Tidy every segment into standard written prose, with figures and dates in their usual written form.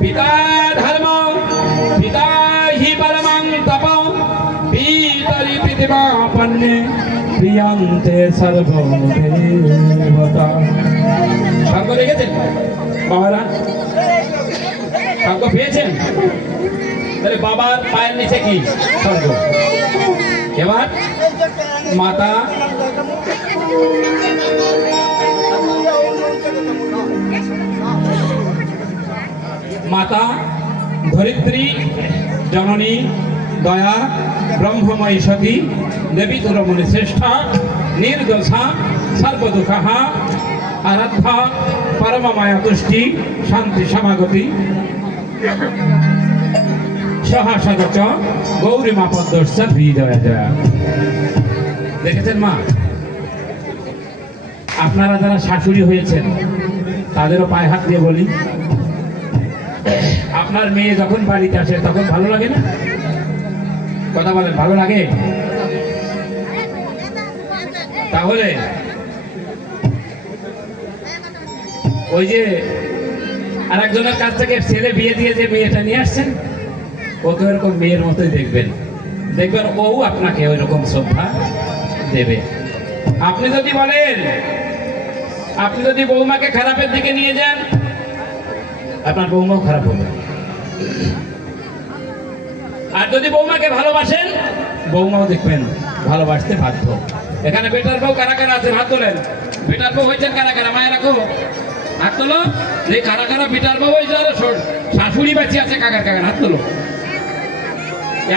পিতা ধর্ম পিতা হি পরমং তপ পিতরি পৃথিবাপন্নে প্রিয়ন্তে সর্বদেবতা। স্বর্গ দেখেছেন বাবারা? স্বর্গ পেয়েছেন? তাহলে বাবার পায়ের নিচে কি স্বর্গ। এবার মাতা মাতা ধরিত্রী জননী দয়া ব্রহ্মময়ী সতী দেবী তুরমণি শ্রেষ্ঠা নির্দোষা সর্বদুঃখা আরাধ্যা পরমমায়া তুষ্টি শান্তি সমাগতি সহাসদচ গৌরীমা পদ্মশ্চ হৃদয় জয়া। দেখেছেন মা? আপনারা যারা শাশুড়ি হয়েছেন তাদেরও পায়ে হাত দিয়ে বলি, আপনার মেয়ে যখন বাড়িতে আসে তখন ভালো লাগে না? কথা বলেন, ভালো লাগে? তাহলে ওই যে আরেকজনের কাছ থেকে ছেলে বিয়ে দিয়ে যে মেয়েটা নিয়ে আসছেন ওকে ওরকম মেয়ের মতোই দেখবেন, দেখবেন ও আপনাকে ওই রকম শ্রদ্ধা দেবে। আপনি যদি বলেন, আপনি যদি বৌমাকে খারাপের দিকে নিয়ে যান আপনার বৌমাও খারাপ হবে। আর যদি বৌমাকে ভালোবাসেন বৌমাও দেখবেন ভালোবাসতে বাধ্য। এখানে বেটার বউ কারা কারা আছে হাত তোলেন। বেটার বউ হয়েছেন কারা কারা? মায়ের রাখো হাত তোলো। যে কারা কারা বেটার বউ হয়েছে আর শাশুড়ি বেঁচে আছে কাকার কাকার হাত তোলো।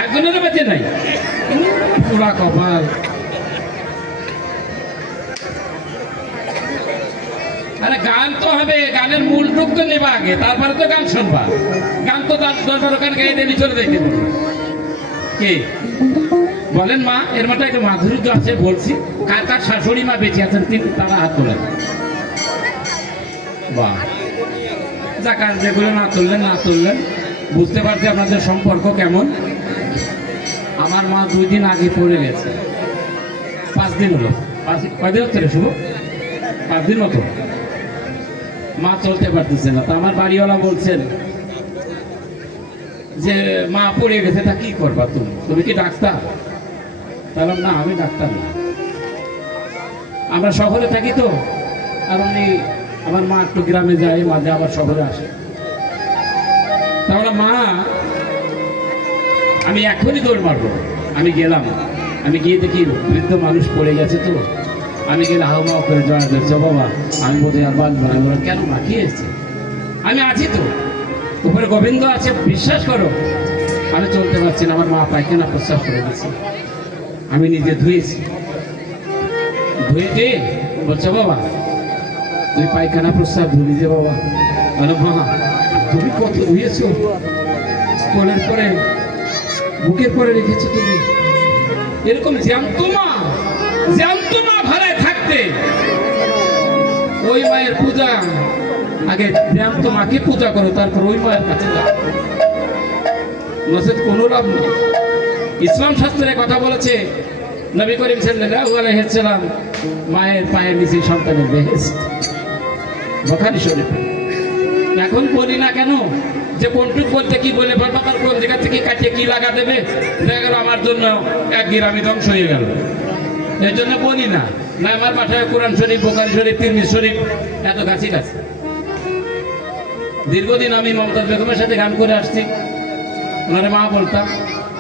একজনেরও বেঁচে নাই, পুরা কপাল। আরে গান তো হবে, গানের মূল টুক তো নেবা আগে, তারপরে তো গান শুনবা। গান তো তার 10-12 গান গাইতে দিয়ে চলে যাইতে কে বলেন মা? এর মধ্যে একটা মাধুর্য আছে বলছি। কার কার শাশুড়ি মা বেঁচে আছেন তারা হাত তোলেন। বাহ, যাকার যেগুলো না তুললেন না তুললেন, বুঝতে পারছি আপনাদের সম্পর্ক কেমন। আমার মা 2 দিন আগে পড়ে গেছে, 5 দিন হলো। কয়দিন হচ্ছে রে শুভ? 5 দিন মতো মা চলতে পারতেছে না। তো আমার বাড়িওয়ালা বলছেন যে মা পড়ে গেছে, তা কি করবা তুমি? তুমি কি ডাক্তার? তাহলে না, আমি ডাক্তার না, আমরা শহরে থাকি তো। আর উনি আমার মা একটু গ্রামে যায়, মাঝে আবার শহরে আসে। তাহলে মা, আমি এখনই দৌড় মারবো। আমি গেলাম, আমি গিয়ে দেখি বৃদ্ধ মানুষ পড়ে গেছে। তো আমি গেলে হাওমাও করে জড়া দিচ্ছে, বাবা আমি বোধহয় আর বাঁচবো না। বললাম কেন মা, কি হয়েছে? আমি আছি তো, উপরে গোবিন্দ আছে, বিশ্বাস করো। আমি চলতে পারছি না, আমার মা পায়খানা প্রস্রাব করে দিচ্ছে। আমি নিজে ধুয়েছি, ধুয়ে বলছে বাবা তুই পায়খানা প্রস্রাব ধুলি যে বাবা। বলো মা তুমি কত ধুয়েছো, কোলের পরে বুকের পরে রেখেছো তুমি। এরকম জ্যান্ত মা ভাড়ায় থাকতে ওই মায়ের পূজা আগে, জ্যান্ত মাকে পূজা করো, তারপর ওই মায়ের কাছে যাও, নচেত কোনো লাভ নেই। ইসলাম শাস্ত্রে কথা বলেছে, নবী করিম সাল্লাল্লাহু আলাইহি ওয়াসাল্লাম মায়ের পায়ের নিচে সন্তানের বেহেশত, বুখারী শরীফ। এখন বলি না কেন যে কোনটুক বলতে কি বলে বাবা তার কোন জায়গা থেকে কাটিয়ে কি লাগা দেবে, দেখা গেল আমার জন্য 1 গ্রামই ধ্বংস হয়ে গেল। এর জন্য বলি না। না আমার বাসায় কোরআন শরীফ, বুখারী শরীফ, তিরমিজি শরীফ এত কাছে কাছে। দীর্ঘদিন আমি মমতাজ বেগমের সাথে গান করে আসছি, ওনারে মা বলতাম।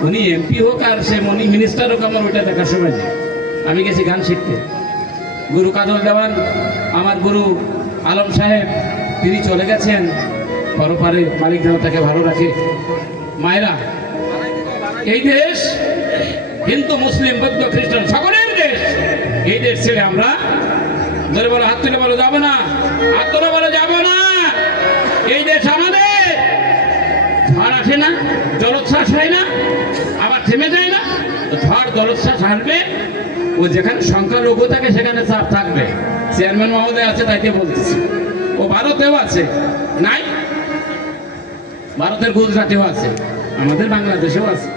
উনি এমপি হোক আর সে মিনিস্টার হোক, আমার ওইটা দেখার সময় নেই। আমি গেছি গান শিখতে। গুরু কাজল দেওয়ান, আমার গুরু আলম সাহেব, তিনি চলে গেছেন পরপারে, মালিক যেন তাকে ভালো রাখে। মায়েরা, এই দেশ হিন্দু মুসলিম বৌদ্ধ খ্রিস্টান সকলের দেশ। এই দেশ ছেড়ে আমরা ধরে বলো, হাত তুলে বলো যাবো না, হাত তুলে বলো যাবো না। এই দেশ আমাদের। ঝড় আসে না, জলোচ্ছ্বাস হয় না, আবার থেমে যায় না। ঝড় জলোচ্ছ্বাস আসবে, ও যেখানে সংখ্যালঘু থাকে সেখানে চাপ থাকবে। চেয়ারম্যান মহোদয় আছে তাইতে বলতেছি, ও ভারতেও আছে নাই, ভারতের গুজরাটেও আছে, আমাদের বাংলাদেশেও আছে।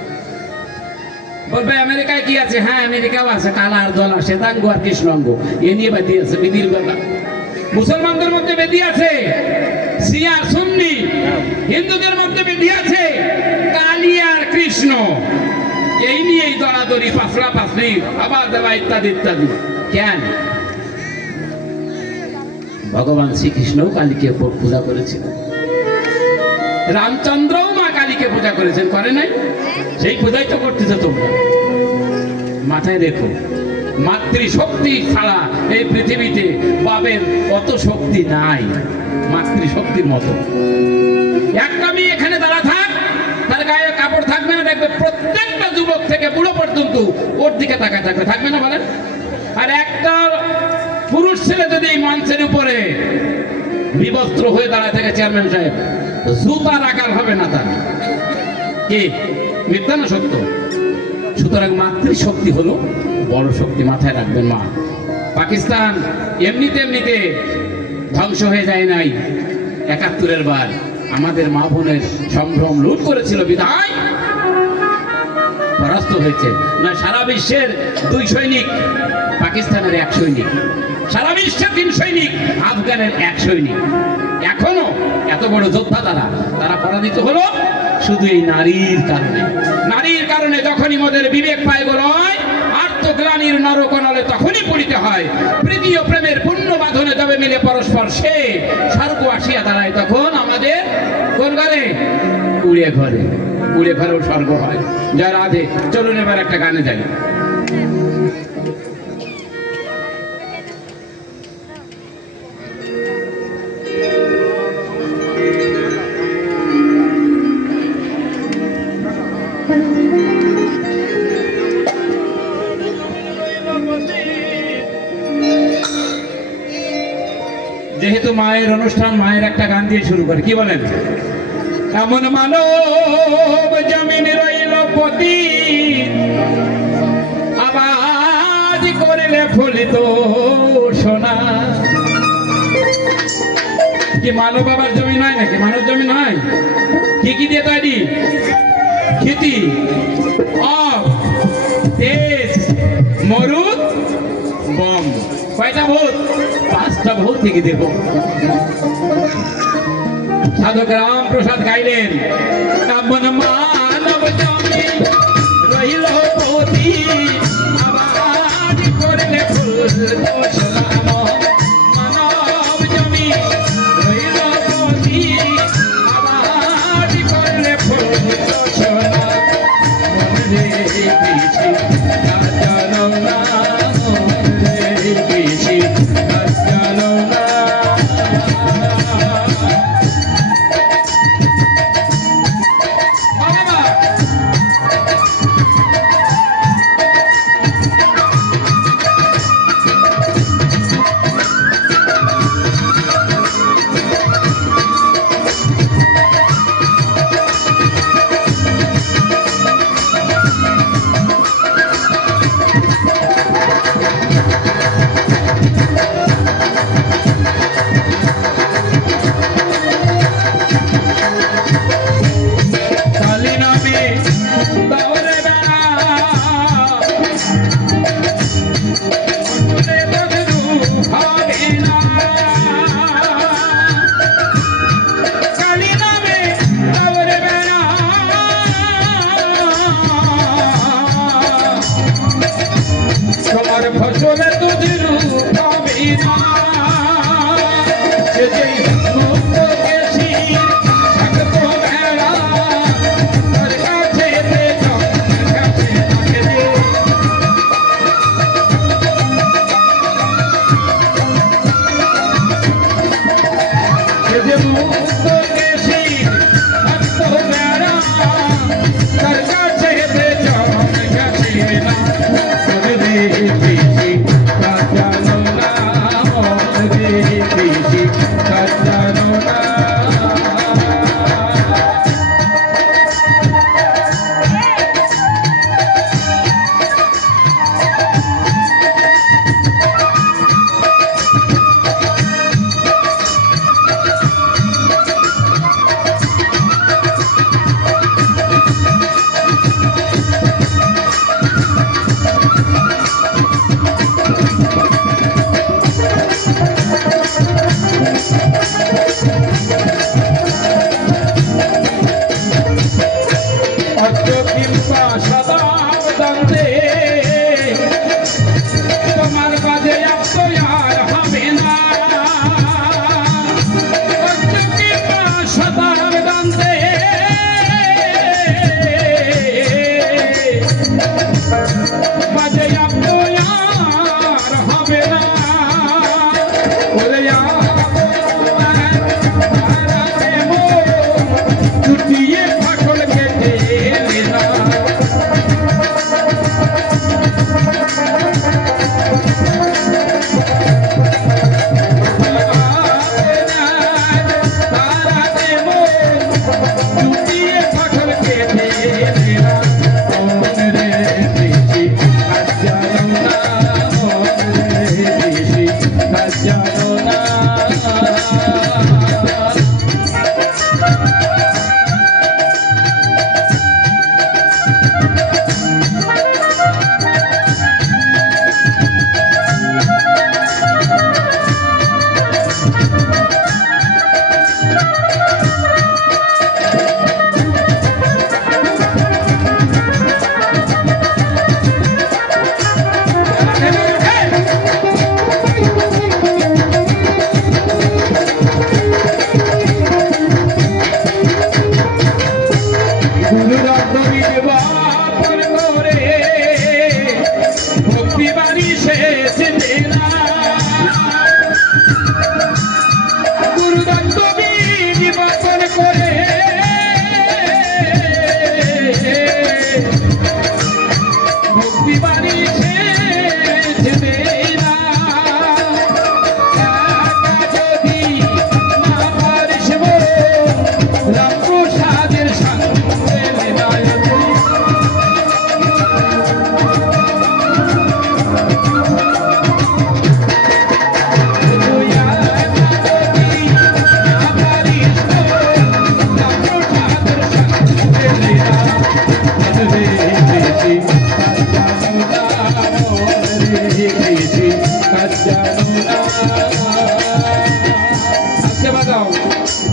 বলবে আমেরিকায় কি আছে? হ্যাঁ আমেরিকাও আছে, কালা আর দল, শ্বেতাঙ্গ আর কৃষ্ণাঙ্গ, এ নিয়ে বেদি আছে, বেদির ব্যাপার। মুসলমানদের মধ্যে বেদি আছে, শিয়া সুন্নি, হিন্দুদের মধ্যে বিধি আছে কালী আর কৃষ্ণ, এই নিয়েই দরাদরি, পাসরা পাসরি, আবার দেওয়া ইত্যাদি ইত্যাদি। কেন? ভগবান শ্রীকৃষ্ণও কালীকে পূজা করেছিল, রামচন্দ্রও মা কালীকে পূজা করেছেন, করে নাই? সেই পূজাই তো করতেছে তোমরা। মাথায় রেখো, মাতৃশক্তি ছাড়া এই পৃথিবীতে বাবের অত শক্তি নাই মাতৃশক্তির মতো। একটা মেয়ে এখানে দাঁড়া থাক, তার গায়ে কাপড় থাকবে না, দেখবে প্রত্যেকটা যুবক থেকে বুড়ো পর্যন্ত ওর দিকে তাকায় থাকবে, থাকবে না বলেন? আর একটা পুরুষ ছেলে যদি এই মঞ্চের উপরে বিবস্ত্র হয়ে দাঁড়ায় থাকে, চেয়ারম্যান সাহেব, জুতার আকার হবে না তার। কি মিথ্যা না সত্য? সুতরাং মাতৃশক্তি হলো বড় শক্তি, মাথায় রাখবেন মা। পাকিস্তান এমনিতে ধ্বংস হয়ে যায় নাই, ৭১-এর বার আমাদের মা বোনের সম্ভ্রম লুট করেছিল বিধায় পরাস্ত হয়েছে। না সারা বিশ্বের ২ সৈনিক, পাকিস্তানের ১ সৈনিক, সারা বিশ্বের ৩ সৈনিক, আফগানের ১ সৈনিক। এখনো এত বড় যোদ্ধা তারা পরাজিত হলো শুধু এই নারীর কারণে। নারীর কারণে যখনই মোদের বিবেক পায় গলয়, আত্মগ্লানির নরকনালে তখনই পড়িতে হয়। প্রীতি ও প্রেমের পুণ্য বাঁধনে তবে মিলে পরস্পর সে স্বর্গ আসিয়া দাঁড়ায়, তখন আমাদের কোন ঘরে? কুড়ে ঘরে। কুড়ে ঘরেও স্বর্গ হয়। জয় রাধে। চলুন এবার একটা গানে যাই। যেহেতু মায়ের অনুষ্ঠান, মায়ের একটা গান দিয়ে শুরু করে, কি বলেন? এমন মানব জমিন রইল পতি, আবাদ করিলে ফলিত সোনা। কি মানব আবার জমি নয় নাকি? মানব জমি নয়। কি দিয়ে তৈরি? খেতি, তেজ, মরুদ, বম। কয়টা ভূত? 5টা ভূত থেকে দেব। সাধক রাম প্রসাদ গাইলেন, এমন মানব জমি রইল পতি, আবাদ করিলে ফলিত সোনা। মানব জমি রইল পতি, আবাদ করিলে ফলিত সোনা। মনে কৃষি কাজ জানো না, মনে কৃষি কাজ জানো না। ছুটিয়ে ফাটল কেটে এলে না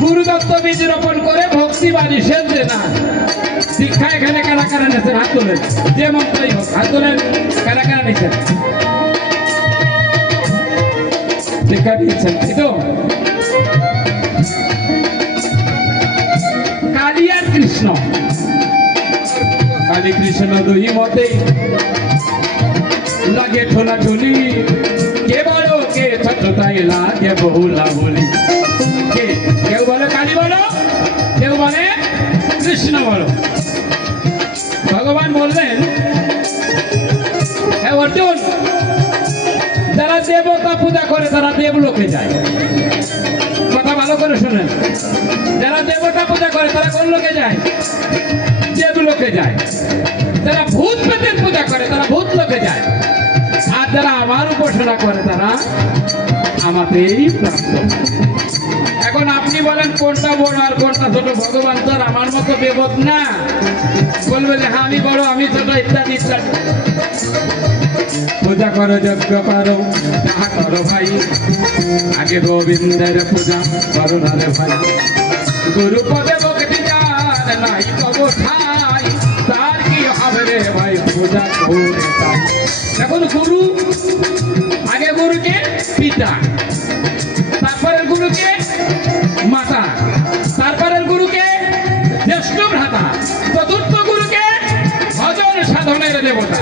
গুরুদত্ত বীজ রোপণ করে ভক্তি বাণী সেজে না শিক্ষা এখানে কারা কারা নিয়েছেন হাত তোলেন যে মন্ত্রই হোক হাত তোলেন কারা কারা নিয়েছেন শিক্ষা দিয়েছেন তাই তো কালী আর কৃষ্ণ কালী কৃষ্ণ দুই মতে লাগে ঠোলা ঠুলি কে বলো কে ছোট তাই লাগে বহুলা বলি কেউ বলে কালী বলো কেউ বলে কৃষ্ণ বলো ভগবান বললেন হ্যাঁ অর্জুন যারা দেবতা পূজা করে তারা দেবলোকে যায় কথা ভালো করে শোনেন যারা দেবতা পূজা করে তারা কোন লোকে যায় দেবলোকে যায় যারা ভূত প্রেতের পূজা করে তারা ভূত লোকে যায় আর যারা আমার উপাসনা করে তারা আমাতেই প্রাপ্ত এখন আপনি বলেন কোনটা বড় আর কোনটা ছোট ভগবান তো আর আমার মতো দেবত না বলবে যে হ্যাঁ আমি বড় আমি ছোট ইত্যাদি ইত্যাদি পূজা করো যজ্ঞ করো তাহা করো ভাই আগে গোবিন্দের পূজা করো না রে ভাই গুরু পদে ভক্তি যার নাই কব ঠাই তার কি হবে রে ভাই পূজা করে তাই এখন গুরু আগে গুরুকে পিতা তারপরের গুরুকে মাতা তারপরের গুরুকে জ্যেষ্ঠ ভ্রাতা চতুর্থ গুরুকে ভজন সাধনের দেবতা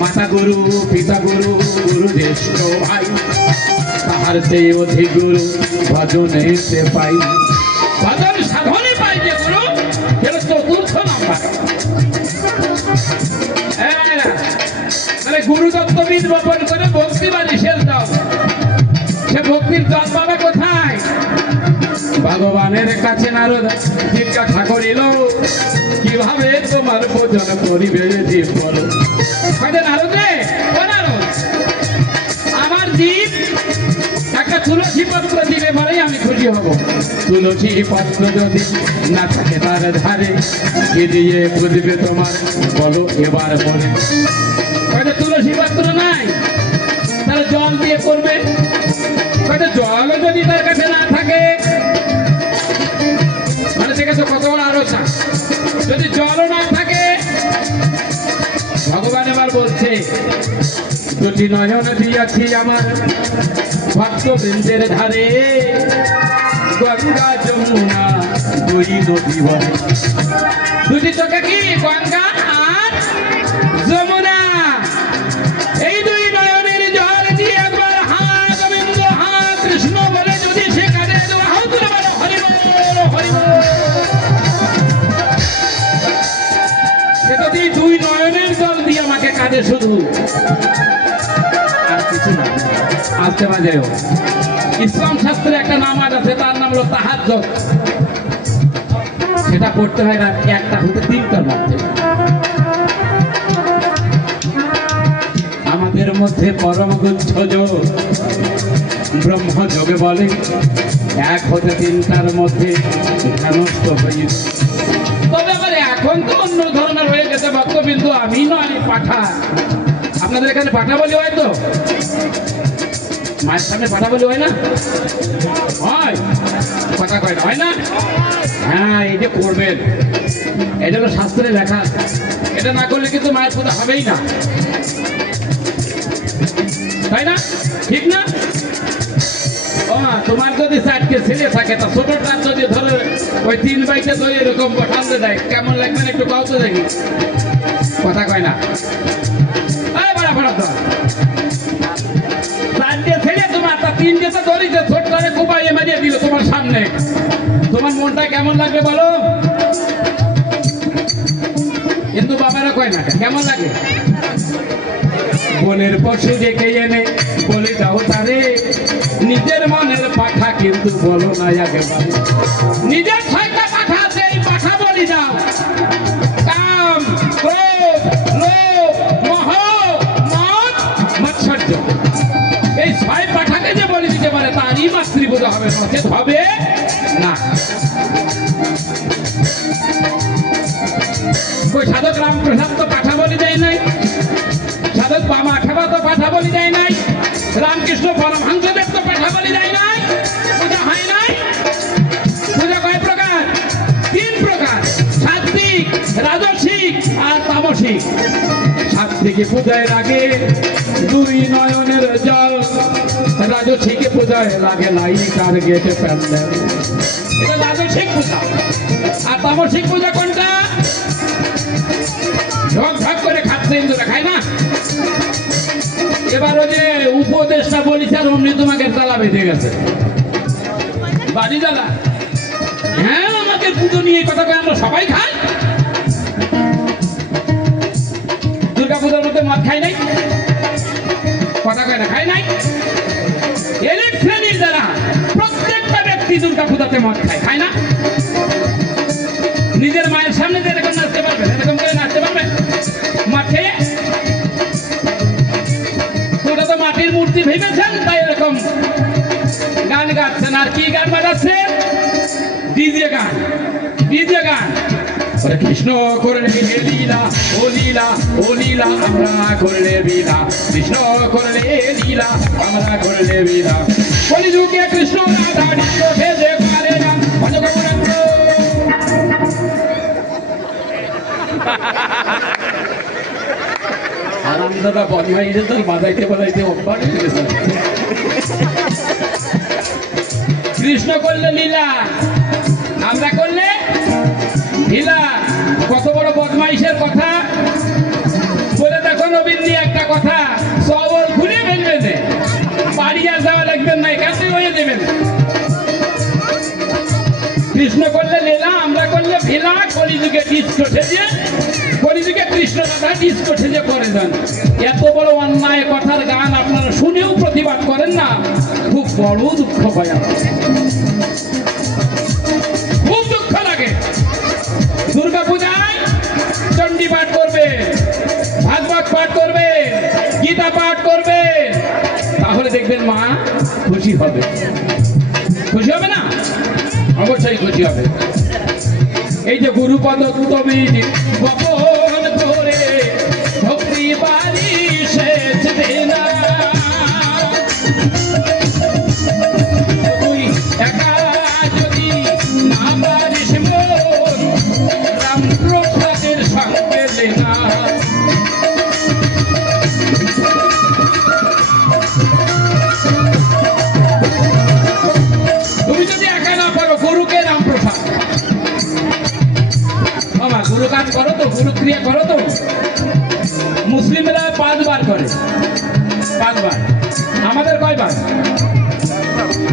মাতা গুরু পিতা গুরু গুরু জ্যেষ্ঠ ভাই তাহার সেই অধিক গুরু ভজনে সে পাই ভজন সাধনে পাই যে গুরু সেটা চতুর্থ নাম্বার গুরুদত্ত বীজ বপন করে ভক্তি বাণী সেচ দাও সে ভক্তির জল পাবে কোথায় ভগবানের কাছে নারদ জিজ্ঞাসা করিল কিভাবে তোমার ভোজন করিবে জীব বলো নারদ রে ও নারদ আমার জীব একটা তুলসী পত্র দিলে বলেই আমি খুশি হব তুলসী পত্র যদি না থাকে তার ধারে কি দিয়ে বুঝবে তোমার বলো এবার বলে তুলসী পাত্র নাই তাহলে জল দিয়ে করবে জল যদি তার কাছে না থাকে মানে ঠিক আছে কত বড় আলোচনা যদি জলও না থাকে ভগবান এবার বলছে দুটি নয়ন দিয়াছি আমার ভক্তবৃন্দের ধারে গঙ্গা যমুনা দুই নদী বলে দুটি চোখে কি গঙ্গা আর যমুনা এই দুই নয়নের জল দিয়ে একবার হা গোবিন্দ হা কৃষ্ণ বলে যদি সেখানে হরি বল হরি যেও। ইসলাম শাস্ত্রে একটা নামাজ আছে, তার নাম হলো তাহাজ্জুদ। সেটা পড়তে হয় রাত 1টা হতে 3টার মধ্যে। আমাদের মধ্যে পরম গুচ্ছজ ব্রহ্মযোগে বলে 1 হতে 3টার মধ্যে নষ্ট হয়ে। তবে আবার এখন তো অন্য ধরনের হয়ে গেছে ভক্তবিন্দু, আমি নয় পাঠা। আপনাদের এখানে পাঠা বলি হয় তো? মায়ের সামনে পাঠা বলি হয় না? হয়, কথা কয় না, হয় না? হ্যাঁ, এই যে করবেন, এটা হলো শাস্ত্রে লেখা। এটা না করলে কিন্তু মায়ের পূজা হবেই না, তাই না? ঠিক না? ও তোমার যদি 4টে ছেলে থাকে, তা ছোটটা যদি ধরে ওই 3 বাইকে ধরে এরকম পাঠাতে দেয়, কেমন লাগবে না একটু কাউ তো দেখি। কথা কয় না? বড়া বড়া তো 4টে ছেলে তোমার, তা 3টে তো ধরিতে ছোটটারে কুপাইয়ে মারিয়ে দিল তোমার সামনে, তোমার মনটা কেমন লাগবে বলো? কিন্তু বাবারা কয় না, কেমন লাগে? বনের পশু ডেকে এনে বলে দাও তারে, নিজের মনের পাঠা কিন্তু বলো না একেবারে। নিজের 6টা পাঠা আছে, এই পাঠা বলি দাও। কাম, ক্রোধ, লোভ, মোহ, মদ, মাৎসর্য, এই 6 পাঠাকে যে বলি দিতে পারে তারই মাতৃপূজা হবে, নচেত হবে না। ওই সাধক রামপ্রসাদ তো পাঠা বলি দেয় নাই, সাধক বামা খেবা তো পাঠা বলি দেয় নাই, রামকৃষ্ণ পরমহংসদেব তো পাঠা বলি দেয় নাই। পূজা হয় নাই। পূজা কয় প্রকার? 3 প্রকার, সাত্বিক, রাজসিক আর তামসিক। সাত্বিকে পূজায় লাগে 2 নয়নের জল, রাজসিকে পূজায় লাগে লাইকার গেটে প্যান্ডেল। এটা রাজসিক পূজা। আর তামসিক পূজা কোনটা? ঢক ঢক করে খাচ্ছে, ইন্দুরা খায় না। এবার ওই যে উপদেশটা বলিস আর অমনি তোমাকে জ্বালা বেঁধে গেছে, বাড়ি জ্বালা। হ্যাঁ, আমাকে পুজো নিয়ে কথা কয়, আমরা সবাই খাই। দুর্গা পূজার মধ্যে মদ খাই নাই, কথা কয় না, খাই নাই। এলিট শ্রেণীর যারা, প্রত্যেকটা ব্যক্তি দুর্গা পূজাতে মদ খায়, খায় না? নিজের মায়ের সামনে যে এরকম নাচতে পারবে, এরকম করে নাচতে পারবে মাঠে? ওটা তো মাটির মূর্তি ভেবেছেন, তাই এরকম গান গাচ্ছেন। আর কি গান বাজাচ্ছেন? ডিজে গান, ডিজে গান। কৃষ্ণ করলে লীলা, ও লীলা, ও লীলা, আমরা করলে লীলা। কৃষ্ণ করলে লীলা, আমরা করলে লীলা। কলিযুগে কৃষ্ণ রাধা ভেজে পারে না। আরামদাদা বদমাইশে তো বাজাইতে বাজাইতে অভ্যাস হয়ে গেছে। কৃষ্ণ করলে লীলা, আমরা করলে লীলা। কত বড় বদমাইশের কথা বলে দেখো নবীনজি। একটা কথা সবল ঘুরে বেঁধবেন, বাড়ি আর যাওয়া লাগবেন না, এখান থেকে হয়ে দেবেন। কৃষ্ণ করলে লীলা, আমরা করলে ভিলা। কলিযুগে ডিস্কো সেজে, কলিযুগে কৃষ্ণ রাধা ডিস্কো সেজে করে দেন। এত বড় অন্যায় কথার গান আপনারা শুনেও প্রতিবাদ করেন না, খুব বড় দুঃখ পায়, খুব দুঃখ লাগে। দুর্গা পূজায় চণ্ডী পাঠ করবে, ভাগবত পাঠ করবে, গীতা পাঠ করবে, তাহলে দেখবেন মা খুশি হবে। খুশি হবে না? অবশ্যই খুশি হবে। এই যে গুরুপদ তুমি গোপন করে ভক্তি বাড়ি শেষ দেনা, তুই একা যদি না পারিস মোর রামপ্রসাদের সঙ্গে দেনা। তুমি যদি একা না পারো, গুরুকে রামপ্রসাদ গুরু কাজ করো তো, গুরু ক্রিয়া করো তো। মুসলিমরা 5 বার করে, 5 বার। আমাদের কয়বার?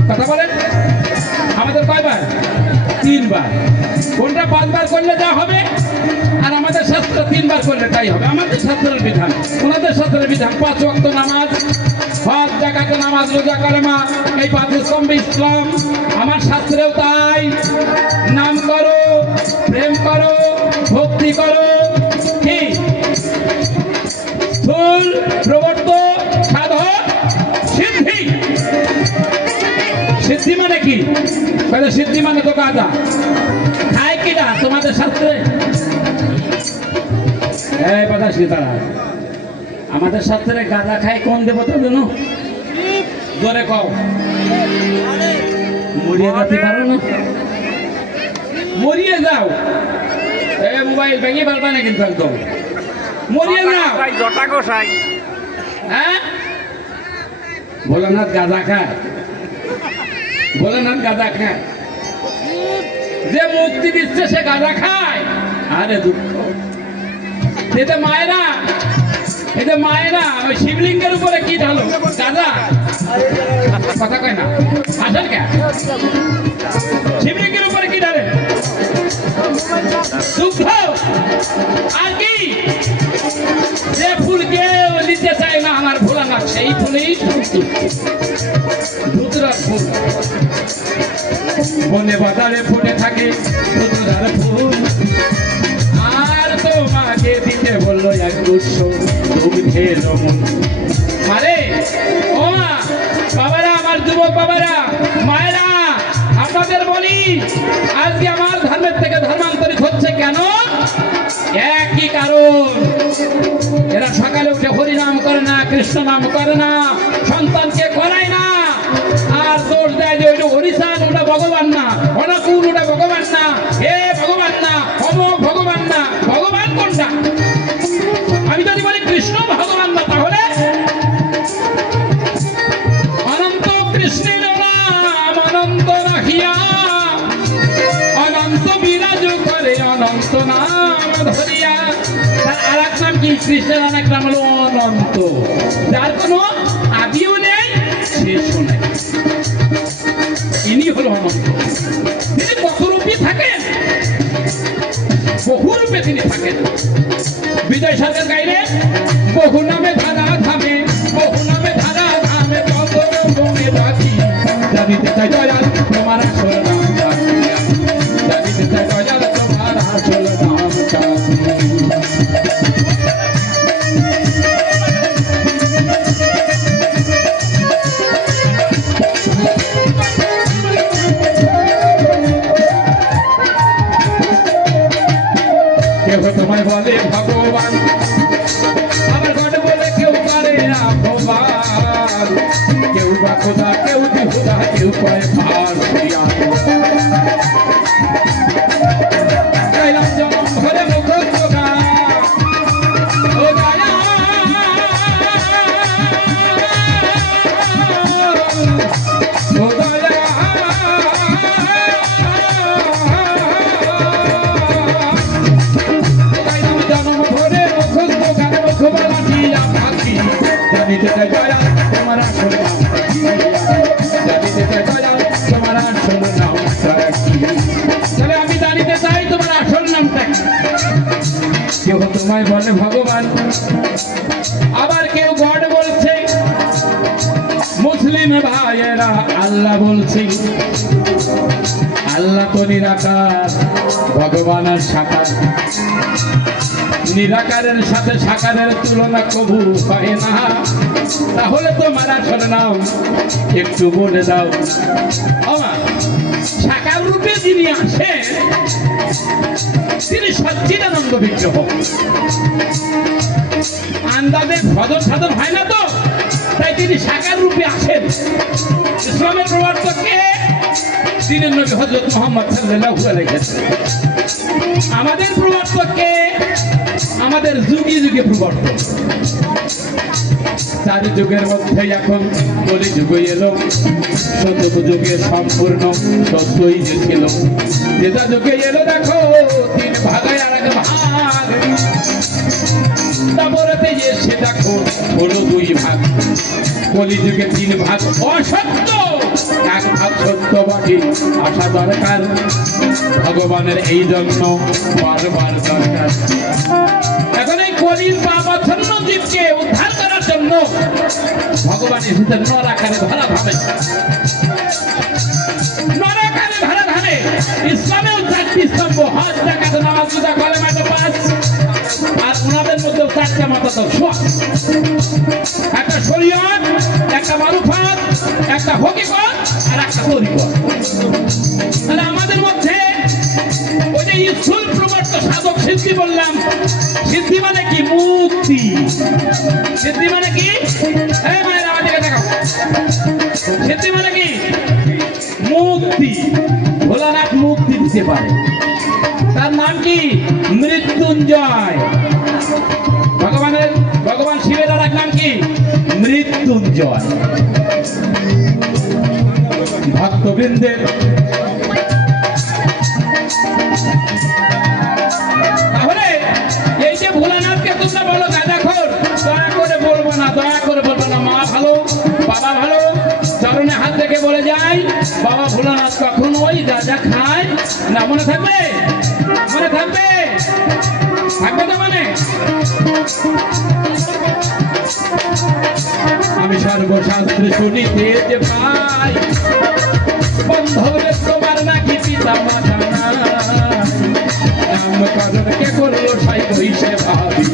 কথা বলেন, আমাদের কয়বার? 3 বার। কোনটা 5 বার করলে যা হবে, আর আমাদের শাস্ত্র 3 বার করলে তাই হবে। আমাদের শাস্ত্রের বিধান, ওনাদের শাস্ত্রের বিধান 5 ওয়াক্ত নামাজ, হজ যাকাত নামাজ রোজা কালেমা এই পাঁচ স্তম্ভে ইসলাম। আমার শাস্ত্রেও তাই। নাম করো, প্রেম করো, ভক্তি করো, কি স্থূল প্রবর্ত সাধন সিদ্ধি। সিদ্ধি মানে কি? সিদ্ধি মানে তো গাঁজা খায় কিনা তোমাদের শাস্ত্রে? এই কথা তারা আমাদের শাস্ত্রে গাঁজা খায় কোন দেবতা জানো? জোরে কও। মরিয়ে যেতে পারো না? মরিয়ে যাও। মোবাইল ভেঙে পারবা না কিন্তু একদম মরিয়ে যাও। হ্যাঁ ভোলানাথ গাঁজা খায়, ভোলানাথ গাঁজা খায়। যে মুক্তি দিচ্ছে সে গাঁজা খায়। আরে দুঃখ। এতে মায়েরা, এই যে মায়েরা ওই শিবলিঙ্গের উপরে কি ঢালো? গাঁজা। কথা কয় না আসেন কে? শিবলিঙ্গের উপরে কি ঢালে? দুঃখ। আর কি? যে ফুল কেউ নিতে চায় না আমার ভোলানাথ, সেই ফুলেই ধুতরার ফুল। বনে বাজারে ফুটে থাকে ধুতরার ফুল। আর তোমাকে দিতে বললো এক গুচ্ছ দুগ্ধের রমণ। আরে ও মা বাবারা, আমার যুবক বাবারা, মায়েরা, আপনাদের বলি আজকে আমার ধর্মের থেকে ধর্মান্তরিত হচ্ছে কেন? একই কারণ, এরা সকালে উঠে হরিনাম করে না, কৃষ্ণ নাম করে না, সন্তানকে করায় না, আর দোষ দেয় যে ওইটা হরিচান, ওটা ভগবান না, অনাকুল ওটা ভগবান না, হে ভগবান না, অমোক ভগবান না। ভগবান কোনটা? আমি যদি বলি কৃষ্ণ ভগবান না, তাহলে অনন্ত কৃষ্ণের নাম অনন্ত রাখিয়া অনন্ত বিরাজ করে অনন্ত নাম ধরিয়া। তার আর এক নাম কি? কৃষ্ণের আর এক নাম হলো অনন্ত, যার কোনো আদিও নেই শেষও নেই। ইনি হলো অনন্ত। তিনি বহুরূপী থাকেন, বহুরূপে তিনি থাকেন। বিজয় সরকার গাইলে বহু নামে ধারা ধামে, বহু নামে ধারা ধামে জগমে বাকি। জানিতে চাই দয়াল তোমার আসল নাম জানি, জানিতে চাই দয়াল তোমার আসল নাম জানি। কেউ তোমায় বলে ভগবান, আবার গড বলে কেউ পারে না ভগবান। কেউ বা খোদা, কেউ বিহুদা, কেউ পায় ভার হইয়া। গাইলাম জনম ঘরে মুখ খোদা, ও গায়া ও গায়া। জানিতে চাই দয়াল তোমার আসল নাম কি? জানিতে চাই দয়াল তোমার আসল নামটা কি? তাহলে আমি জানিতে চাই তোমার আসল নামটা কি? কেউ তোমায় বলে ভগবান, আবার কেউ গড বলছে। মুসলিম ভাইয়েরা আল্লাহ বলছে। আল্লাহ তো নিরাকার, ভগবান আর সাকার। নিরাকারের সাথে সাকারের তুলনা কবু হয় না। তাহলে তোমার আসল নাম একটু বলে দাও। সাকার রূপে যিনি আসেন তিনি সচ্চিদানন্দ বিগ্রহ। আন্দাজে ভজন সাধন হয় না তো, তাই তিনি সাকার রূপে আসেন। ইসলামের প্রবর্তক কে? দিনের নবী হযরত মুহাম্মদ সাল্লাল্লাহু আলাইহি ওয়াসাল্লাম। আমাদের প্রবর্তক কে? আমাদের যুগে যুগে প্রবর্তক। চার যুগের মধ্যে এখন কলি যুগ এলো, সত্য যুগে সম্পূর্ণ সত্যই যে ছিল। যেটা যুগে এলো দেখো তিন ভাগায় আর এক ভাগ, তারপরে সেটা দেখো হলো দুই ভাগ, কলিযুগে তিন ভাগ অসত্য, এক ভাগ সত্যবাদী আসা দরকার, ভগবানের এই জন্য বারবার দরকার। এখন এই কলির পাপাচ্ছন্ন জীবকে উদ্ধার করার জন্য ভগবান এসেছেন নরাকারে ধরা ভাবে, নরাকারে ধরা ভাবে। ইসলামেও চারটি স্তম্ভ, হজ জাকাত নামাজ রোজা কালেমা পাঁচ, আর ওনাদের মধ্যেও চারটা মতাদর্শ, একটা শরীয়ত, একটা মারুফাত, একটা হকিকত আর একটা তরিকত। তাহলে আমাদের মধ্যে ওই যে স্থূল প্রবর্ত সাধক সিদ্ধি বললাম, সিদ্ধি মানে কি? মুক্তি। সিদ্ধি মানে কি? এই মায়ের আমাদেরকে দেখাও, সিদ্ধি মানে কি? মুক্তি। ভোলানাথ মুক্তি দিতে পারে, তার নাম কি? মৃত্যুঞ্জয়। ভগবান শিবের আর এক নাম কি? মৃত্যুঞ্জয়। ভক্তবৃন্দের তাহলে এই যে ভোলানাথকে তোমরা বলো গাঁজাখোর, দয়া করে বলবো না, দয়া করে বলবো না। মা ভালো, বাবা ভালো, চরণে হাত রেখে বলে যাই, বাবা ভোলানাথ কখনোই গাঁজা খায় না। মনে থাকবে? মনে থাকবে? থাকবে না মানে? আমি সর্বশাস্ত্রে শুনিতে যে পাই, বন্ধবের তোমার নাকি পিতা মাতা নামকরণ কে করলো সাই হইছে ভাবি।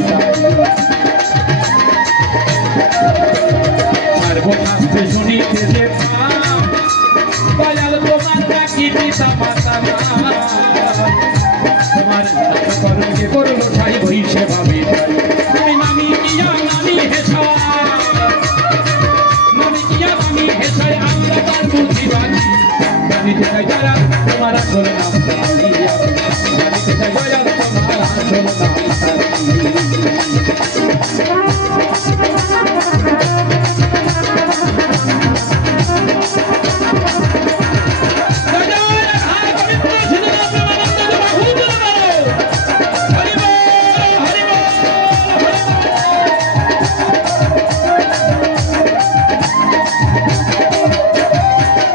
সর্বশাস্ত্রে শুনিতে যে পাই, দয়াল তোমার নাকি পিতা মাতা তোমার নামকরণ কে করলো সাই হইছে ভাবি। আমি নামি কিয়া নামি হেসা, নামি কিয়া নামি হেসায় আমরা তার বুঝিবানি। জানিতে চাই যারা তোমার আসল নাম, জানিতে চাই যারা তোমার আসল নাম।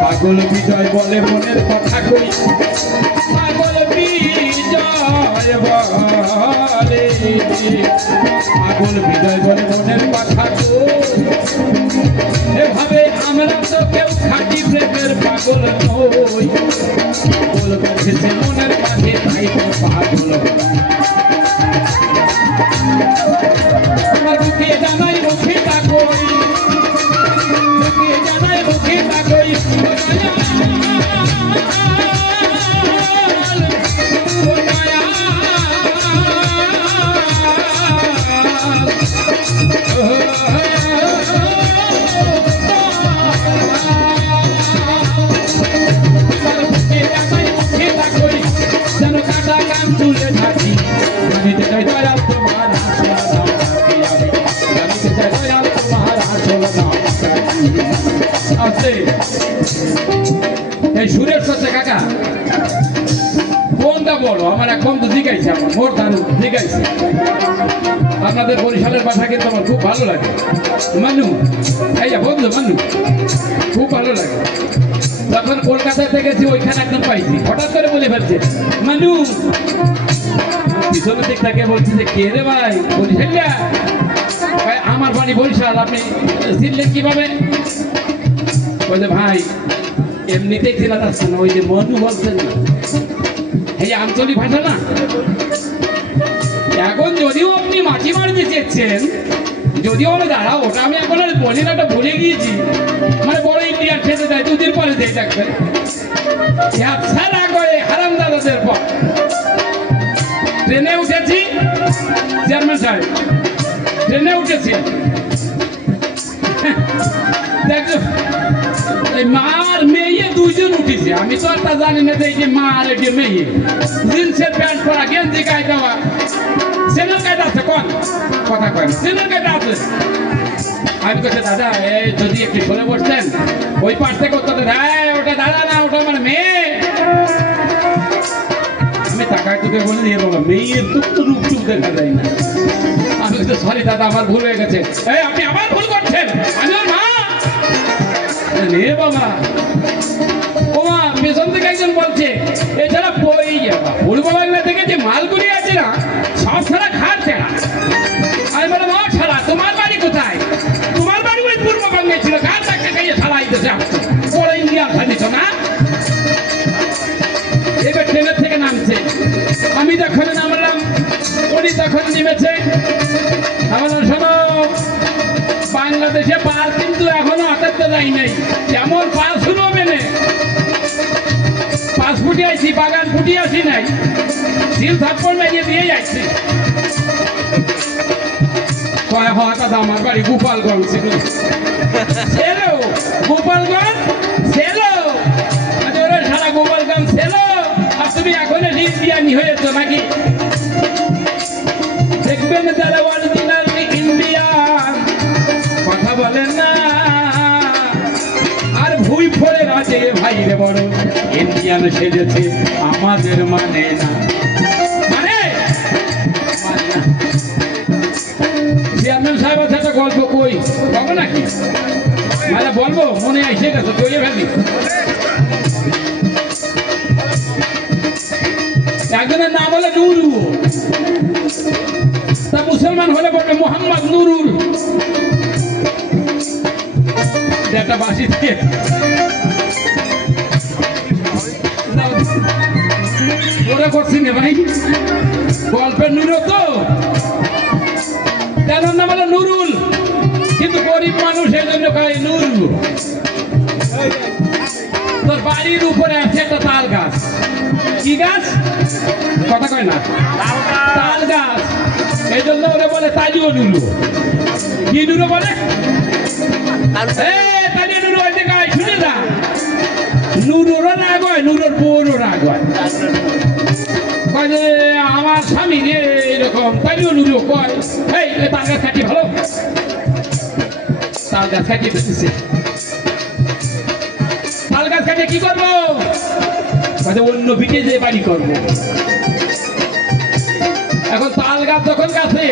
পাগল বিজয় বলে মনের কথা কই, পাগল বিজয় বলে, পাগল বিজয় বলে মনের কথা কই। এভাবে আমরা তো কেউ খাঁটি প্রেমের পাগল নই, পাগল বেঁধেছে মনের মাঝে তাই তো পাগল। আমার মুখে জানাই মুখে তাকই, মুখে জানাই মুখে তাকই, যেন কাটা কান তুলে থাকি। জানিতে চাই দয়াল তোমার আসল নাম, জানিতে চাই দয়াল তোমার আসল নাম। আছে এই সুরের সাথে কাকা কোনটা বলো? আমার এক বন্ধু জিজ্ঞাসা, আমার মোর ধারু জিজ্ঞাসা। আপনাদের বরিশালের ভাষা কিন্তু আমার খুব ভালো লাগে। মানু এই বন্ধু মানু খুব ভালো লাগে। যখন কলকাতায় থেকেছি ওইখানে একদম পাইছি, হঠাৎ করে বলে ফেলছে মানু। পিছনের দিক থেকে বলছি যে কে রে ভাই? বরিশালিয়া? আমার বাড়ি বরিশাল। আপনি চিনলেন কিভাবে? বলছে ভাই এমনিতেই চেনা যাচ্ছে না, ওই যে মনু বলছেন না, এই আঞ্চলিক ভাষা না। এখন যদিও আপনি মাটি মারতে চেয়েছেন, যদিও আমি দাঁড়াও, ওটা আমি এখন আর বলি না, ওটা ভুলে গিয়েছি। মানে বড় ইন্ডিয়ার খেতে দেয়, দুদিন পরে দিয়ে থাকবে হারাম দাদাদের পর। ট্রেনে উঠেছি, চেয়ারম্যান সাহেব ট্রেনে উঠেছি, দেখো মার মেয়ে দুইজন উঠেছে। আমি তো আর তা জানি না যে এই যে মা আর এই যে মেয়ে। জিন্সের প্যান্ট পরা, গেঞ্জি গায়ে দেওয়া, সেনার কায়দা আছে, কোন কথা কয় সেনার কায়দা আছে। আমি কাছে দাদা এই যদি একটু সরে বসতেন, ওই পাশ থেকে ওটা দাদা না, ওটা আমার মেয়ে। আমি তাকায় তোকে বলি বাবা মেয়ের তো রূপ টুপ দেখা যায় না। আমি তো সরি দাদা, আমার ভুল হয়ে গেছে। এই আপনি আবার ভুল করছেন, আমি ওর মা। রে বাবা, ও মা, পেছন থেকে একজন বলছে এছাড়া পূর্ব বাংলা থেকে যে মালগুলি আছে না, সব ছাড়া খাচ্ছে না। আমি বললাম ও ছাড়া তোমার বাড়ি কোথায়? তোমার বাড়ি ওই পূর্ববঙ্গে ছিল, গাছ একটা খাইয়ে ছাড়াইতেছে, পরে ইন্ডিয়ান খাইছ না। এবার ট্রেনের থেকে নামছে, আমি যখন নামলাম উনি তখন নেমেছে। আমার শোনো, বাংলাদেশে পার কিন্তু এখনো হাতে যাই নাই, কেমন পার শুরু হবে না। পাঁচ ফুটি আইছি, বাগান ফুটি আসি নাই, সিল থাপ্পড় মেরিয়ে দিয়ে যাচ্ছে। কয় হ দাদা, আমার বাড়ি গোপালগঞ্জ ছিল। ছেলো গোপালগঞ্জ ছেলো, ওরা সারা গোপালগঞ্জ ছেলো, আর তুমি এখন ইন্ডিয়ানি হয়েছো নাকি? দেখবেন যারা অরিজিনাল ইন্ডিয়ান কথা বলেন না, আর ভুই ফোড়ে রাজে ভাই রে বড় ইন্ডিয়ান সেজেছে, আমাদের মানে না, মানে চেয়ারম্যান সাহেব আছে একটা গল্প কই বলবো নাকি? মানে বলবো, মনে এসে গেছে, কইয়ে ফেলি। একজনের নাম হলো নুরু, তা মুসলমান হলে বলবে মোহাম্মদ নুরুল। একটা বাসি থেকে ওরা করছি না ভাই, গল্পের নুরু তো, তার নাম হলো নুরুল, কিন্তু গরিব মানুষ এই জন্য কয় নুরু। তোর বাড়ির উপরে আছে একটা তাল গাছ। কি গাছ? কথা কয় না, তাল গাছ। এই জন্য ওরা বলে তালিও নুরু। কি নুরু বলে? তালিও নুরু হইতে গায়ে শুনে না, নুরুরও রাগ হয়, নুরুর বউরও রাগ হয়। কয় যে আমার স্বামী রে এরকম, তালিও নুরু কয় এই তাল গাছ কাটি ভালো, তাল গাছ কাটিয়ে ফেলতেছে। তাল গাছ কাটিয়ে কি করবো? অন্য ভিটে যে বাড়ি করবো। এখন তাল গাছ যখন গাছে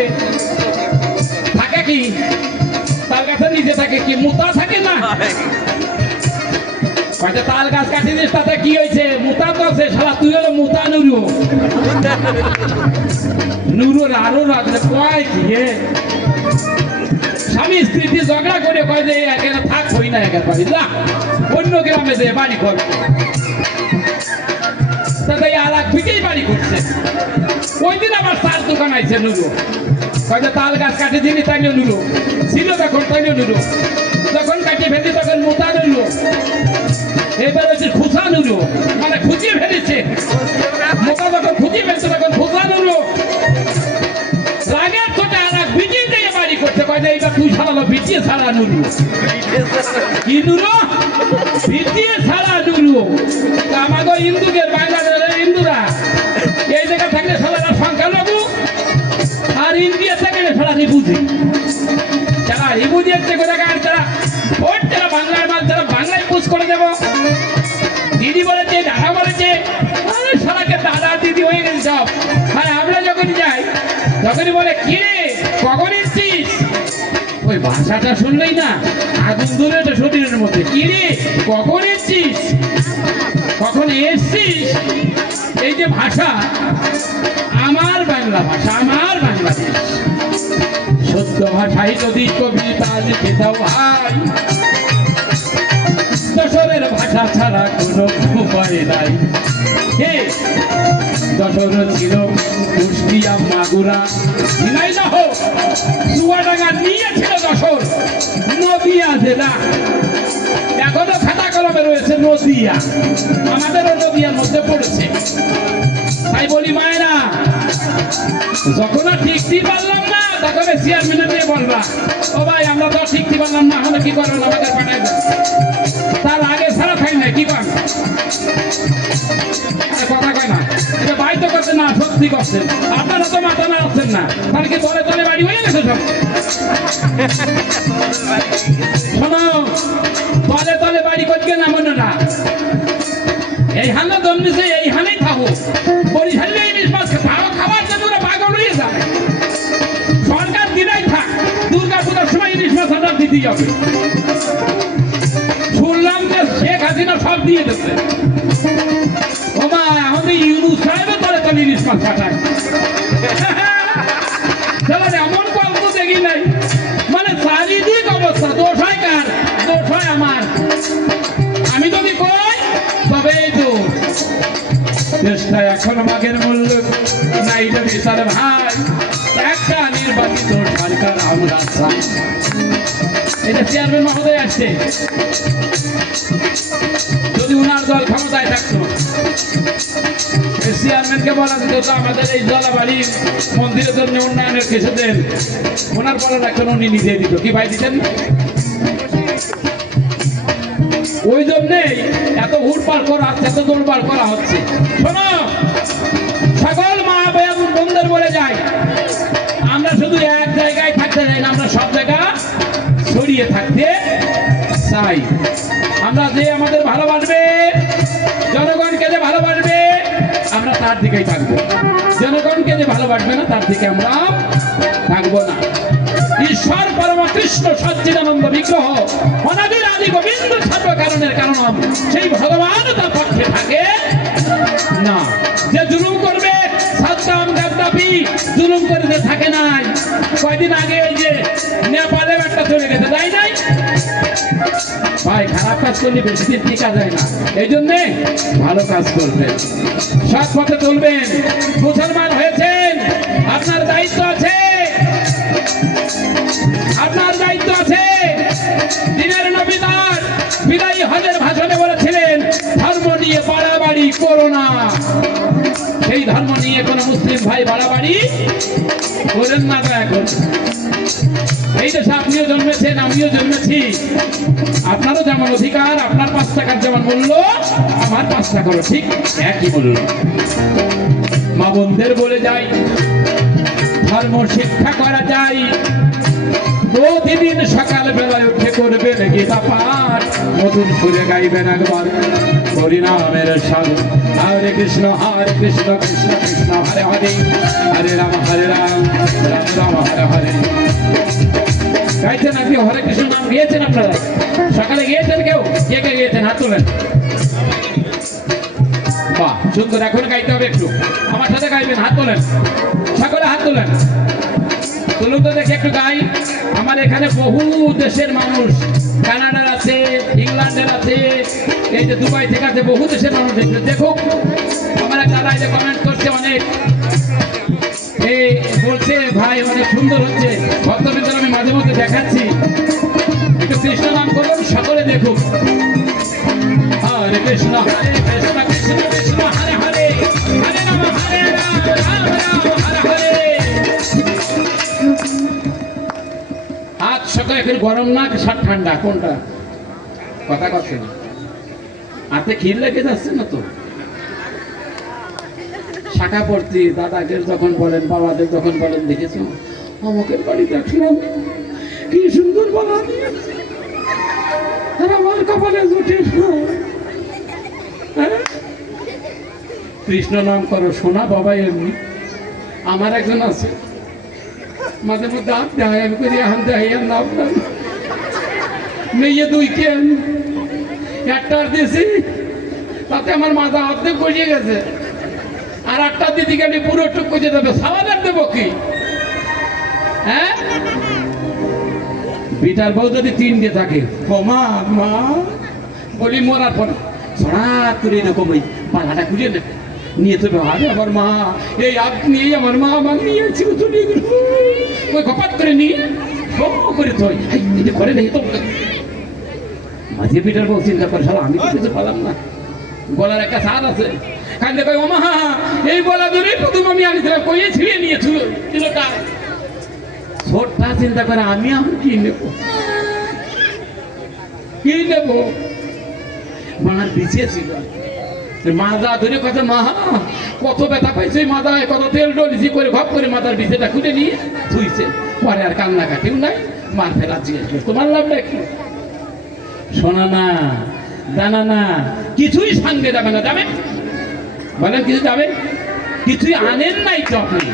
থাকে, কি তাল গাছের নিচে থাকে কি মুতা থাকে না? তাল গাছ কাটি দিস, তাতে কি হয়েছে? মুতা তো আছে, সারা তুই হলো মুতা নুরু। নুরুর আরো রাখলে কয় কি স্বামী স্ত্রী ঝগড়া করে কয় যে একেবারে থাক হই না, একেবারে না অন্য গ্রামে যে বাড়ি করবো। তাই আর এক ভিটেই বাড়ি করছে। ওই দিন আবার তার দোকান আইছে নুরু, কয়টা তাল গাছ কাটে দিলি, তাইলে নুরু ছিল তখন, তাইলে নুরু যখন কাটিয়ে ফেলি তখন মোতা নুরু, এবার হচ্ছে খুচা নুরু, মানে খুঁজিয়ে ফেলেছে। মোতা যখন খুঁজিয়ে ফেলছে তখন খুচা নুরু রাগের ছোটে আর এক ভিটিয়ে দিয়ে বাড়ি করছে। কয়টা এইবার তুই ছাড়ালো, ভিটিয়ে ছাড়া নুরু। কি নুরু? ভিটিয়ে ছাড়া নুরু। আমাদের হিন্দুদের, বাংলাদেশের হিন্দুরা এই জায়গা থাকলে সবাই সংখ্যালঘু, আর ইন্ডিয়া থেকে সবাই বুঝি। যারা হিবুজি হচ্ছে কোথাকার, তারা ভোট, যারা বাংলার মাল, তারা বাংলায় পুষ করে দেবো। দিদি বলেছে, দাদা বলেছে, আরে সবাইকে দাদা দিদি হয়ে গেছে সব। আর আমরা যখন যাই তখনই বলে কি রে কখন এসছিস? ওই ভাষাটা শুনলেই না আগুন ধরে এটা শরীরের মধ্যে। কি রে কখন এসছিস, কখন এসছিস? এই যে ভাষা, আমার বাংলা ভাষা, আমার বাংলাদেশ। সত্য ভাষায় যদি কবিতা লিখে দাও ভাই, যশোরের ভাষা ছাড়া কোনো উপায় নাই। হে যশোর ছিল কুষ্টিয়া, মাগুরা, ঝিনাইদহ, চুয়াডাঙ্গা নিয়েছিল যশোর, নদিয়া জেলা। এখনো খাতা কলমে রয়েছে নদিয়া, আমাদেরও নদিয়ার মধ্যে পড়েছে। তাই বলি মায়েরা, যখন আর ঠিকতে পারলাম না তখন চেয়ারম্যানে দিয়ে বলবা, ও ভাই আমরা তো ঠিকতে পারলাম না, আমরা কি করবেন, আমাদের পাঠাই দেন। তার আগে ছাড়া খাই না, কি করেন? কথা কয় না, এটা ভাই তো করছেন না, সত্যি করছেন। আপনারা তো মাথা নাড়াচ্ছেন না, তাহলে কি তলে তলে বাড়ি হয়ে গেছে সব? শোনো, তলে তলে বাড়ি করছে না মনে না, এই হানে জন্মেছে, এই হানেই থাকো। বরিশালে ইলিশ মাছ খাওয়ার জন্য ওরা পাগল হয়ে যায়। সরকার হবে। শুনলাম যে শেখ হাসিনা সব দিয়ে দিচ্ছে। ওমা এখন ইউনুস সাহেবের পরে তো ইলিশ মাছ পাঠায়। এমন গল্প দেখি নাই, মানে চারিদিক অবস্থা। দোষ হয় কার? দোষ হয় আমার। আমি যদি কই তবে এই তো দেশটা এখন মাগের মূল্য নাই রে বিচার ভাই। একটা নির্বাচিত সরকার আমরা চাই। এটা চেয়ারম্যান মহোদয় আসছে, যদি উনার দল ক্ষমতায় থাকতো চেয়ারম্যানকে বলা যেত তো আমাদের এই জলাবাড়ি মন্দিরের জন্য উন্নয়নের কিছু দেন, ওনার বলা রাখতেন, উনি নিজে দিত। কি ভাই দিতেন? ওই জন্যেই এত হুড়পাড় করা হচ্ছে, এত দৌড়পাড় করা হচ্ছে। শোনো সকল মা বোনদের বলে যাই, আমরা শুধু এক জায়গায় থাকতে চাই না, আমরা সব জায়গা ছড়িয়ে থাকতে চাই। আমরা যে আমাদের ভালোবাসবে, জনগণকে যে ভালোবাসবে আমরা তার দিকেই থাকবো। জনগণকে যে ভালোবাসবে না তার দিকে আমরা থাকবো না। ঈশ্বর পরম কৃষ্ণ সচ্চিদানন্দ বিগ্রহ অনাদির আদি গোবিন্দ সর্ব কারণের কারণ সেই ভগবান তার পক্ষে থাকে না। যে জুলুম করবে, সাদ্দাম গাদ্দাফি জুলুম করে থাকে নাই। কয়দিন আগে ওই যে নেপালের একটা চলে গেছে, তাই নাই ভাই? খারাপ কাজ করলে বেশি দিন টিকা যায় না, এই জন্যে ভালো কাজ করবেন, সৎ পথে চলবেন। মুসলমান হয়েছেন, আপনার দায়িত্ব আছে, আপনার দায়িত্ব আছে। দিনের নবী তার বিদায়ী হজের ভাষণে বলেছিলেন, ধর্ম নিয়ে বাড়াবাড়ি করো না। সেই ধর্ম নিয়ে কোন মুসলিম ভাই বাড়াবাড়ি করেন না দয়া করে। এই দেশে আপনিও জন্মেছেন, আমিও জন্মেছি। আপনারও যেমন অধিকার, আপনার 5 টাকার যেমন মূল্য, আমার 5 টাকারও ঠিক একই মূল্য। মা বোনদের বলে যাই, ধর্ম শিক্ষা করা যায়। প্রতিদিন সকাল বেলায় উঠে করবেন গীতা পাঠ, নতুন সুরে গাইবেন একবার হরিনামের স্বাদ। হরে কৃষ্ণ কৃষ্ণ কৃষ্ণ হরে হরে, হরে রাম রাম রাম হরে হরে। গাইছেন নাকি? হরে কৃষ্ণ নাম গিয়েছেন আপনারা? সকালে গিয়েছেন কেউ? কে কে গিয়েছেন? হাত তোলেন। বাহ, সুন্দর। এখন গাইতে হবে একটু, আমার সাথে গাইবেন। হাত তোলেন, সকলে হাত তোলেন। তুলুন তো দেখে একটু গাই। আমার এখানে বহু দেশের মানুষ, কানাডার আছে, ইংল্যান্ডের আছে, এই যে দুবাই থেকে আছে, বহু দেশের মানুষ দেখবে। দেখুক আমার এক দাদা যে কমেন্ট করছে অনেক, এই বলছে ভাই অনেক সুন্দর হচ্ছে। ভক্তবৃন্দ আমি মাঝে মধ্যে দেখাচ্ছি, একটু কৃষ্ণ নাম করুন, সকলে দেখুক। হরে কৃষ্ণ কৃষ্ণ কৃষ্ণ কৃষ্ণ হরে হরে, হরে রাম রাম রাম হরে হরে। হাত সকালে এখন গরম না সাত ঠান্ডা, কোনটা? কথা কথা হাতে ক্ষীর লেগে যাচ্ছে না তো? শাখা পড়তি দাদাকে যখন বলেন, বাবাদের যখন বলেন, দেখেছো অমুকের বাড়ি দেখলাম কি সুন্দর বলা দিয়েছে, আমার কপালে জুটে। কৃষ্ণ নাম করো শোনা বাবা। এমনি আমার একজন আছে, মাঝে মধ্যে হাত দেয়, আমি করি হাত দেয় নাম মেয়ে 2 কেন একটা দিয়েছি, তাতে আমার মাথা অর্ধেক গজিয়ে গেছে। আর 8টা দিদি গেলে পুরো টুক করে দেবে, সাবান দেবো কি? হ্যাঁ, বিটার বউ যদি 3টে থাকে, মা মা বলি মরার পর হঠাৎ করে এরকম ওই পালাটা খুঁজে নেবে, নিয়ে তো আরে আমার মা, এই আপনি আমার মা আমার নিয়েছি, ওই কপাত করে নিয়ে করে থই করে নেই তো। মাঝে পিটার বউ চিন্তা করে, সারা আমি তো কিছু পালাম না, গলার একটা সার আছে, কান্দে কই ও মা এই গলা ধরে প্রথম আমি আনিছিলাম, কইয়ে ছিঁড়ে নিয়েছিল ছোটটা। চিন্তা করে আমি কি নেব, কি নেব? মার বিছিয়েছিল, মাথা ধরে কথা, মা কত ব্যথা পাইছে মাথায়, কত তেল ডলিছি করে ঘপ করে মাথার বিছেটা খুলে নিয়ে ধুইছে। পরে আর কান্না কাটিও নাই, মার ফেলা জিজ্ঞেস করছে তোমার লাভটা কি? শোনা না, জানা না, কিছুই সঙ্গে যাবে না। যাবে বলেন কিছু যাবে? কিছুই আনেন নাই তো আপনি,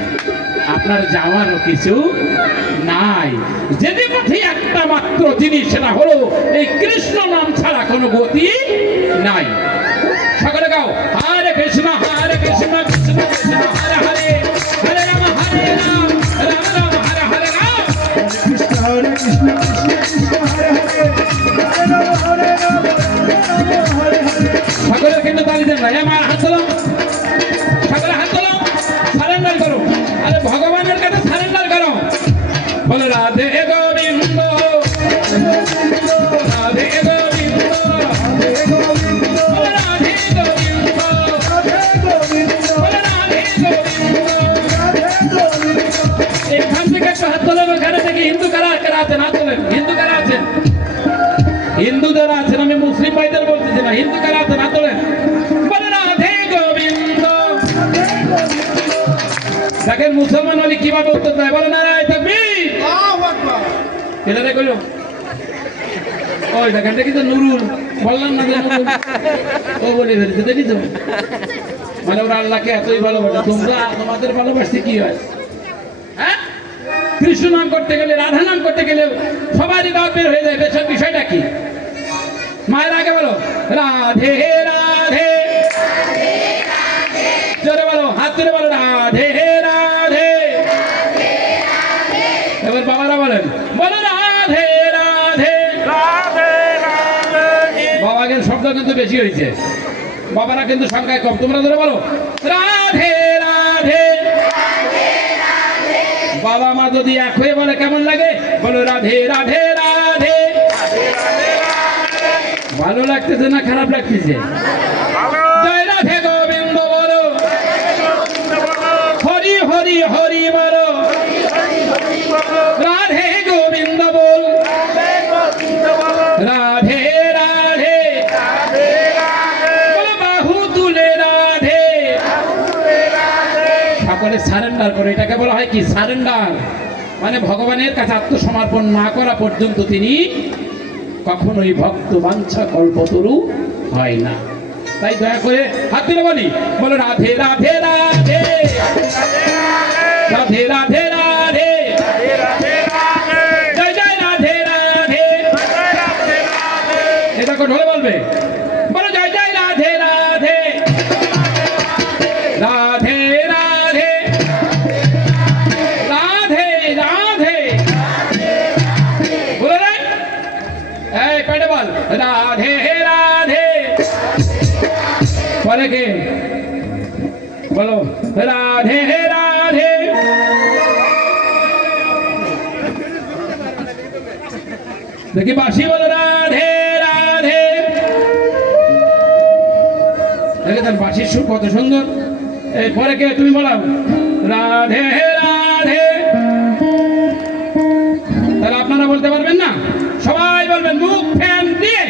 আপনার যাওয়ারও কিছু নাই। যেতে পথে একটা মাত্র জিনিস, সেটা হলো এই কৃষ্ণ নাম ছাড়া কোনো গতি নাই। সকলে গাও হরে কৃষ্ণ কৃষ্ণ কৃষ্ণ হরে হরে, হরে রাম রাম রাম হরে হরে। গাও কৃষ্ণ হরে কৃষ্ণ কৃষ্ণ কৃষ্ণ হরে হরে, হরে রাম হরে রাম রাম রাম হরে হরে। সকলে কিন্তু তালি দেন ভাই, আমার হাত তোলো, সকলে হাত তোলো, সারেন্ডার করো। আরে ভগবানের কাছে সারেন্ডার করো। বলো রাধে গোবিন্দ রাধে গোবিন্দ রাধে গোবিন্দ বলো রাধে গোবিন্দ রাধে গোবিন্দ বলো রাধে গোবিন্দ। রাধে গোবিন্দ। এখান থেকে একটু হাত তোলেন, ওখানে থেকে হিন্দু কারা কারা আছেন হাত তোলেন। হিন্দু কারা আছেন? হিন্দু যারা আছেন, আমি মুসলিম ভাইদের বলতেছি না, হিন্দু কারা আছেন হাত তোলেন। বলো রাধে গোবিন্দ। দেখেন মুসলমান হলে কিভাবে উত্তর দেয়, বলে নারায় তাকবীর। এটা রে কইলো ওই দেখেন দেখি তো নুরুল, বললাম না যে নুরুল, ও বলে ফেলছে দেখি তো। মানে ওরা আল্লাহকে এতই ভালোবাসে, তোমরা তোমাদের ভালোবাসতে কি হয়? হ্যাঁ, কৃষ্ণ নাম করতে গেলে, রাধা নাম করতে গেলে সবারই দাঁত বের হয়ে যায়। বেশার বিষয়টা কি? মায়ের আগে বলো রাধে রাধে, জোরে বলো, হাত তুলে বলো রাধে রাধে। এবার বাবারা বলেন, বলো রাধে রাধে। বাবাদের শব্দ কিন্তু বেশি হয়েছে, বাবারা কিন্তু সংখ্যায় কম। তোমরা ধরে বলো রাধে রাধে। বাবা মা যদি এক হয়ে বলে কেমন লাগে? বলো রাধে রাধে রাধে। ভালো লাগতেছে না খারাপ লাগতেছে? জয় রাধে গোবিন্দ বলো, হরি হরি হরি বলো, রাধে গোবিন্দ বল, রাধে রাধে বলো, বাহু তুলে রাধে। সকলে সারেন্ডার করে, এটাকে বলা হয় কি? সারেন্ডার। মানে ভগবানের কাছে আত্মসমর্পণ না করা পর্যন্ত তিনি কখনোই ভক্ত বাঞ্ছা কল্পতরু হয় না। তাই দয়া করে হাত তুলে বলি, বলো রাধে রাধে রাধে, রাধে রাধে রাধে, জয় জয় রাধে রাধে। এটা ঢোলে বলবে, বলো জয় জয় রাধে রাধে, রাধে রাধে, রাধে রাধে। বলো রে, এই পেটে বল রাধে রাধে। পরে কে বলো রাধে রাধে। দেখি বাসি বলো রাধে রাধে। দেখে তার বাসির সুর কত সুন্দর। এরপরে কে তুমি বলো রাধে রাধে। তাহলে আপনারা বলতে পারবেন না? সবাই বলবেন মুখ ফ্যান দিয়ে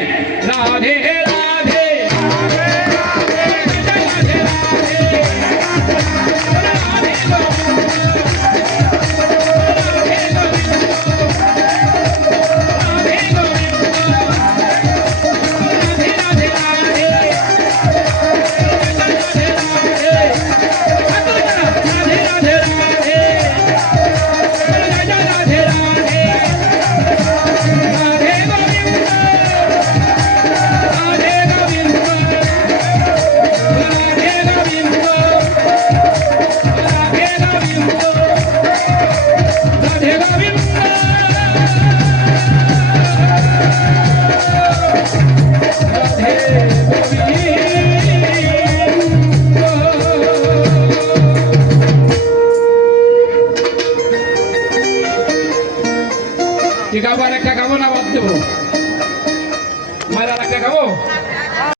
রাধে রাধে। Hey,